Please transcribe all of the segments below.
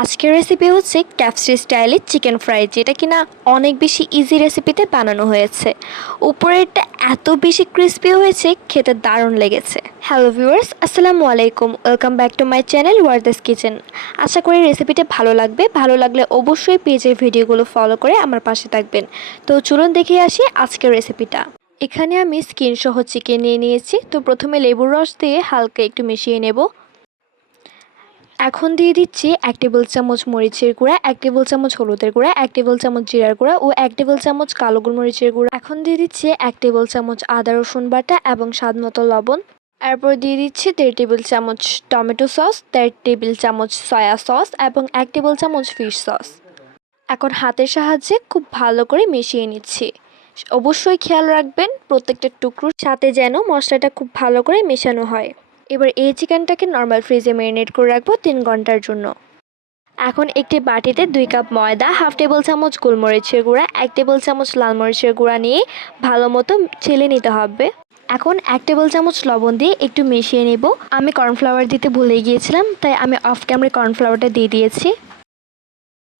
আজকের রেসিপি হচ্ছে ক্যাপসি স্টাইলে চিকেন ফ্রাই, যেটা কিনা অনেক বেশি ইজি রেসিপিতে বানানো হয়েছে। উপরেরটা এত বেশি ক্রিস্পি হয়েছে, খেতে দারুণ লেগেছে। হ্যালো ভিউয়ার্স, আসসালামু আলাইকুম, welcome back to my channel Warda's kitchen. আশা করি রেসিপিটা ভালো লাগবে। ভালো লাগলে অবশ্যই পেজের ভিডিওগুলো ফলো করে আমার পাশে থাকবেন। তো চলুন দেখে আসি আজকের রেসিপিটা। এখানে আমি স্কিন সহ চিকেন নিয়ে নিয়েছি। তো প্রথমে লেবুর রস দিয়ে হালকা একটু মিশিয়ে নেব। এখন দিয়ে দিচ্ছি 1 টেবিল চামচ মরিচের গুঁড়া, 1 টেবিল চামচ হলুদের গুঁড়া, 1 টেবিল চামচ জিরার গুঁড়া ও 1 টেবিল চামচ কালো গোলমরিচের গুঁড়া। এখন দিয়ে দিচ্ছি 1 টেবিল চামচ আদা রসুন বাটা এবং স্বাদমতো লবণ। এরপর দিয়ে দিচ্ছি 1.5 টেবিল চামচ টমেটো সস, 1.5 টেবিল চামচ সয়া সস এবং 1 টেবিল চামচ ফিশ সস। এখন হাতের সাহায্যে খুব ভালো করে মিশিয়ে নিচ্ছি। অবশ্যই খেয়াল রাখবেন প্রত্যেকটা টুকরোর সাথে যেন মশলাটা খুব ভালো করে মেশানো হয়। এবার এই চিকেনটাকে নর্মাল ফ্রিজে ম্যারিনেট করে রাখবো 3 ঘন্টার জন্য। এখন একটি বাটিতে 2 কাপ ময়দা, 1/2 টেবিল চামচ গোলমরিচের গুঁড়া, 1 টেবিল চামচ লাল মরিচের গুঁড়া নিয়ে ভালো মতো চেলে নিতে হবে। এখন 1 টেবিল চামচ লবণ দিয়ে একটু মিশিয়ে নেব। আমি কর্নফ্লাওয়ার দিতে ভুলে গিয়েছিলাম, তাই আমি অফ ক্যামেরায় কর্নফ্লাওয়ারটা দিয়ে দিয়েছি।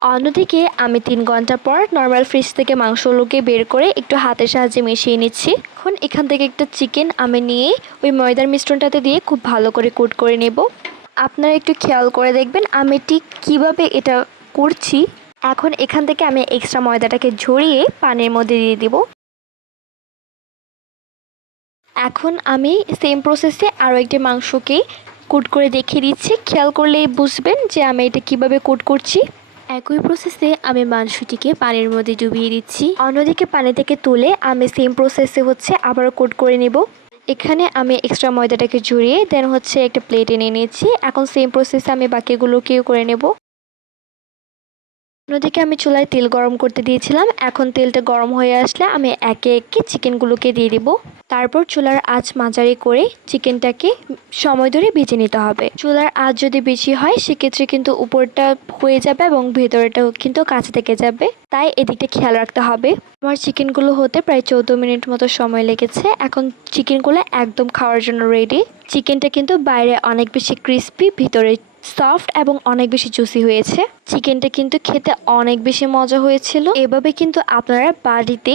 অন্যদিকে আমি 3 ঘন্টা পর নর্মাল ফ্রিজ থেকে মাংসগুলোকে বের করে একটু হাতের সাহায্যে মিশিয়ে নিচ্ছি। এখন এখান থেকে একটা চিকেন আমি নিয়ে ওই ময়দার মিশ্রণটাতে দিয়ে খুব ভালো করে কোট করে নেব। আপনারা একটু খেয়াল করে দেখবেন আমি ঠিক কীভাবে এটা করছি। এখন এখান থেকে আমি এক্সট্রা ময়দাটাকে ঝরিয়ে পানির মধ্যে দিয়ে দিব। এখন আমি সেম প্রসেসে আরও একটি মাংসকে কোট করে দেখিয়ে দিচ্ছি। খেয়াল করলেই বুঝবেন যে আমি এটা কিভাবে কোট করছি। একই প্রসেসে আমি মাংসটিকে পানির মধ্যে ডুবিয়ে দিচ্ছি। অন্যদিকে পানি থেকে তুলে আমি সেম প্রসেসে আবারও কোট করে নেব। এখানে আমি এক্সট্রা ময়দাটাকে ঝরিয়ে দেন একটা প্লেটে নিয়ে নিয়েছি। এখন সেম প্রসেসে আমি বাকিগুলোকেও করে নেব। অন্যদিকে আমি চুলায় তেল গরম করতে দিয়েছিলাম। এখন তেলটা গরম হয়ে আসলে আমি একে একে চিকেনগুলোকে দিয়ে দিব। তারপর চুলার আঁচ মাঝারি করে চিকেনটাকে সময় ধরে ভেজে নিতে হবে। চুলার আঁচ যদি বেশি হয় সেক্ষেত্রে কিন্তু উপরটা হয়ে যাবে এবং ভেতরটাও কিন্তু কাঁচা থেকে যাবে, তাই এদিকটা খেয়াল রাখতে হবে। আমার চিকেনগুলো হতে প্রায় 14 মিনিট মতো সময় লেগেছে। এখন চিকেনগুলো একদম খাওয়ার জন্য রেডি। চিকেনটা কিন্তু বাইরে অনেক বেশি ক্রিস্পি, ভিতরে সফট এবং অনেক বেশি জুসি হয়েছে। চিকেনটা কিন্তু খেতে অনেক বেশি মজা হয়েছিল। এভাবে কিন্তু আপনারা বাড়িতে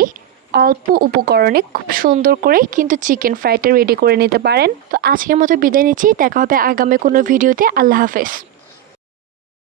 অল্প উপকরণে খুব সুন্দর করে কিন্তু চিকেন ফ্রাইটা রেডি করে নিতে পারেন। তো আজকের মতো বিদায় নিচ্ছি। দেখা হবে আগামী কোনো ভিডিওতে। আল্লাহ হাফেজ।